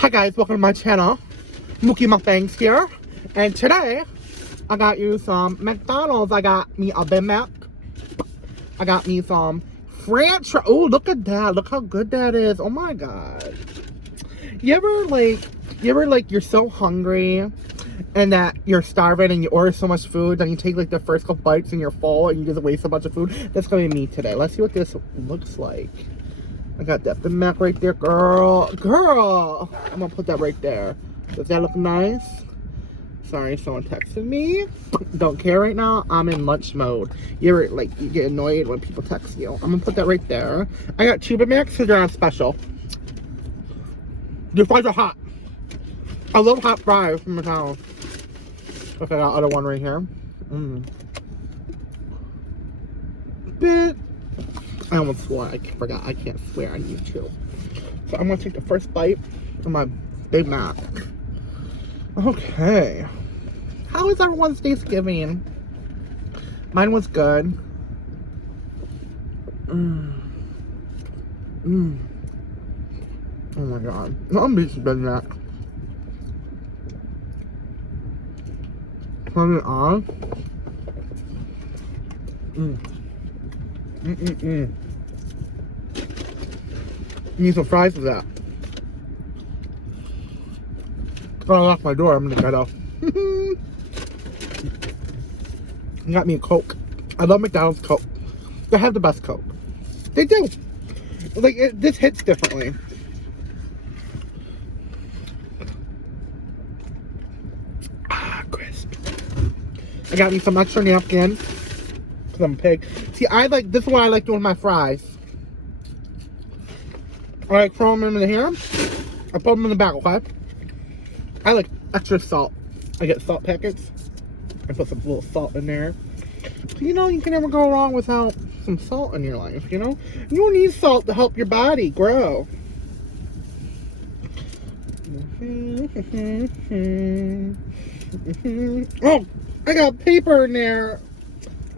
Hi guys, welcome to my channel. Mukbangs here. And today, I got you some McDonald's. I got me a BigMac. I got me some French. Oh, look at that. Look how good that is. Oh my god. You ever you're so hungry and that you're starving and you order so much food, then you take like the first couple bites and you're full and you just waste a bunch of food? That's gonna be me today. Let's see what this looks like. I got that BigMac right there, girl. Girl! I'm gonna put that right there. Does that look nice? Sorry, someone texted me. Don't care right now. I'm in lunch mode. You ever, you get annoyed when people text you. I'm gonna put that right there. I got two BigMacs because they're on special. Your fries are hot. I love hot fries from McDonald's. Okay, I got other one right here. Bit. I almost swore. I forgot. I can't swear on YouTube. So I'm gonna take the first bite of my BigMac. Okay. How was everyone's Thanksgiving? Mine was good. Oh my god. I'm beating BigMac. Turn it on. Need some fries with that. Gotta lock my door. I'm gonna get off. Got me a Coke. I love McDonald's Coke. They have the best Coke. They do. This hits differently. Crisp. I got me some extra napkins. Cause I'm a pig. See, this is what I like doing with my fries. I throw them in here. I put them in the bag, okay? I like extra salt. I get salt packets. I put some little salt in there. So, you know, you can never go wrong without some salt in your life, you know? You need salt to help your body grow. Oh, I got paper in there.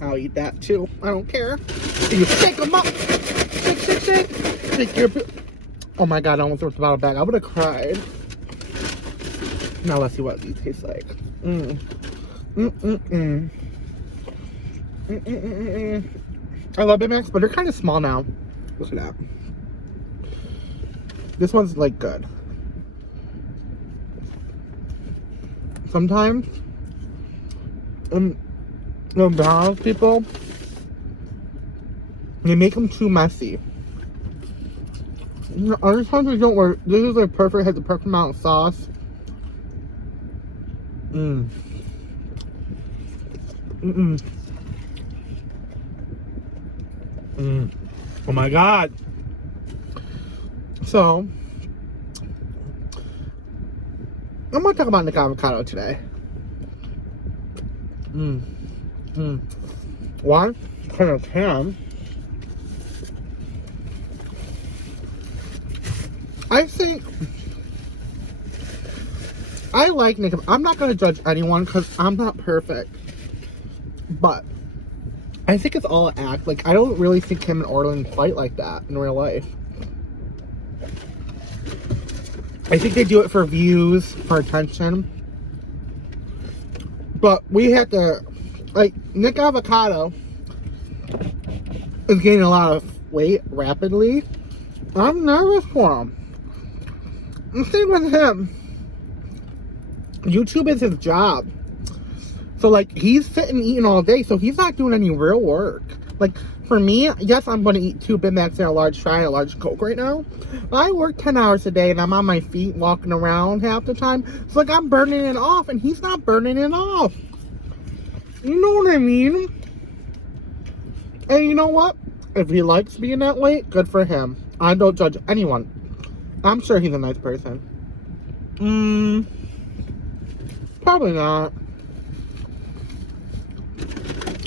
I'll eat that too. I don't care. And you shake them up. Shake, shake, shake. Shake your... Oh my god, I almost ripped the bottle back. I would have cried. Now let's see what these taste like. I love BigMacs, but they're kind of small now. Look at that. This one's good. Sometimes, McDonald's people, they make them too messy. Other times they don't work. This is perfect, has the perfect amount of sauce. Oh my god. So, I'm gonna talk about Nick Avocado today. Why? Because I can. I think I like Nick. I'm not gonna judge anyone because I'm not perfect, but I think it's all an act. I don't really think him and Orland fight like that in real life. I think they do it for views, for attention. But we have to, Nick Avocado is gaining a lot of weight rapidly. I'm nervous for him. The thing with him, YouTube is his job. So, he's sitting eating all day, so he's not doing any real work. For me, yes, I'm going to eat 2 Big Macs and a large fry and a large Coke right now. But I work 10 hours a day, and I'm on my feet walking around half the time. So, I'm burning it off, and he's not burning it off. You know what I mean? And you know what? If he likes being that way, good for him. I don't judge anyone. I'm sure he's a nice person. Probably not.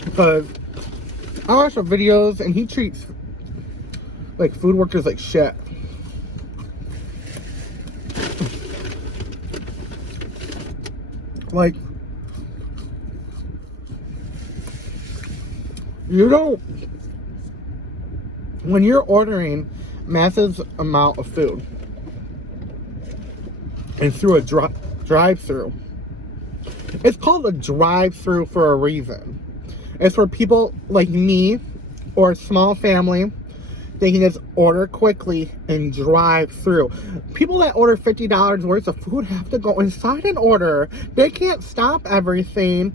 Because I watch the videos and he treats food workers like shit. You don't, when you're ordering massive amount of food, and through a drive-through. It's called a drive-through for a reason. It's for people like me or a small family. They can just order quickly and drive through. People that order $50 worth of food have to go inside and order. They can't stop everything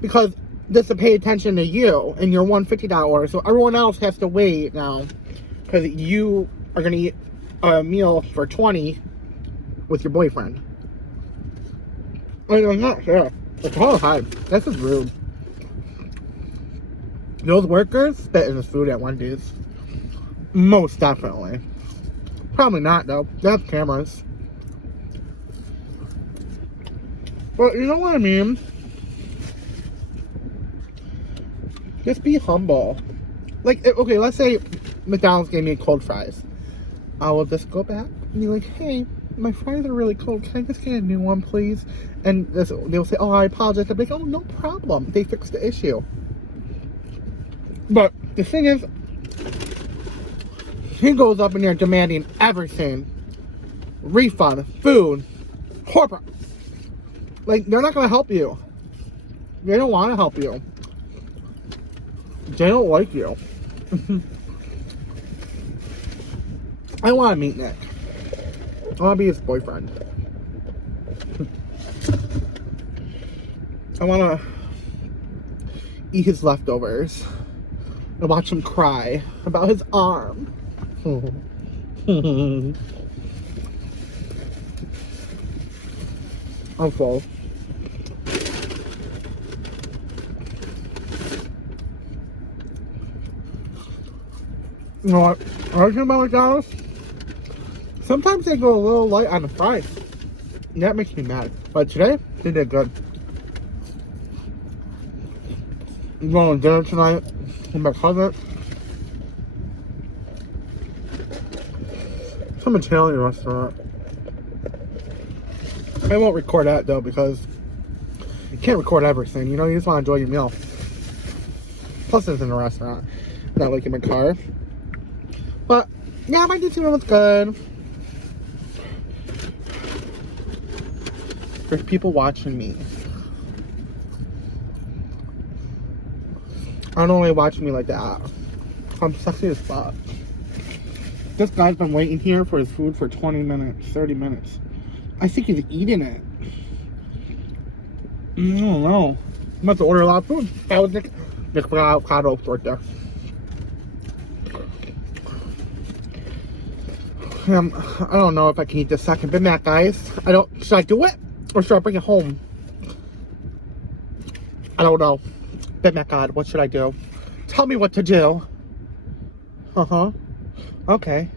because just to pay attention to you and your one $50 order. So everyone else has to wait now because you are going to eat a meal for $20 with your boyfriend. I'm not sure. It's all high. This is rude. Those workers spit in the food at Wendy's. Most definitely. Probably not though. They have cameras. But you know what I mean? Just be humble. Like, okay, let's say McDonald's gave me cold fries. I will just go back and be like, hey, my fries are really cold. Can I just get a new one, please? And they'll say, oh, I apologize. I'll be like, oh, no problem. They fixed the issue. But the thing is, he goes up in there demanding everything. Refund, food, corporate. Like, they're not going to help you. They don't want to help you. They don't like you. I want to meet Nick. I want to be his boyfriend. I want to eat his leftovers and watch him cry about his arm. I'm full. You know what? I was talking about McDonald's. Sometimes they go a little light on the fries. And that makes me mad. But today, they did good. I'm going to dinner tonight with my cousin. Some Italian restaurant. I won't record that though because you can't record everything. You know, you just want to enjoy your meal. Plus, it's in a restaurant, not like in my car. But yeah, my dinner was good. There's people watching me. I don't know why they watch me like that. I'm sexy as fuck. This guy's been waiting here for his food for 20 minutes, 30 minutes. I think he's eating it. I don't know. I'm about to order a lot of food. That was Nick avocado right there. I don't know if I can eat this second Big Mac, guys. Should I do it? Or should I bring it home? I don't know. Big Mac God, what should I do? Tell me what to do. Uh-huh. Okay.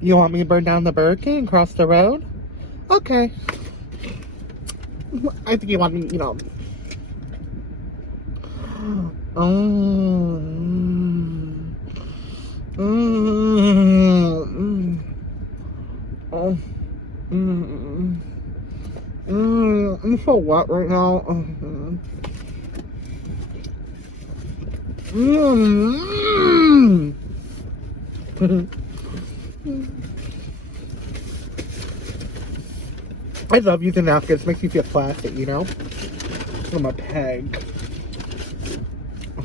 You want me to burn down the Burger King and cross the road? Okay. I think you want me, you know. I'm so wet right now. I love using napkins. It makes me feel classy, you know? I'm a peg.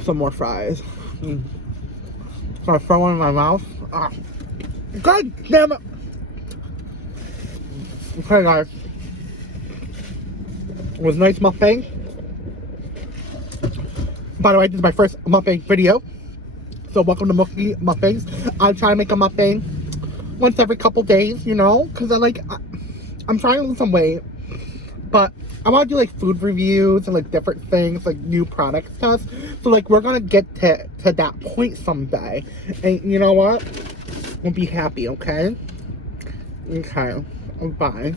Some more fries. So I throw one in my mouth. Ah. God damn it! Okay, guys. It was a nice mukbang. By the way, this is my first mukbang video. So welcome to Mukbangs. I try to make a mukbang once every couple days, you know? Because I'm trying to lose some weight. But I want to do like food reviews and like different things, like new product stuff. So like we're going to get to that point someday. And you know what? We'll be happy, okay? Okay. Bye.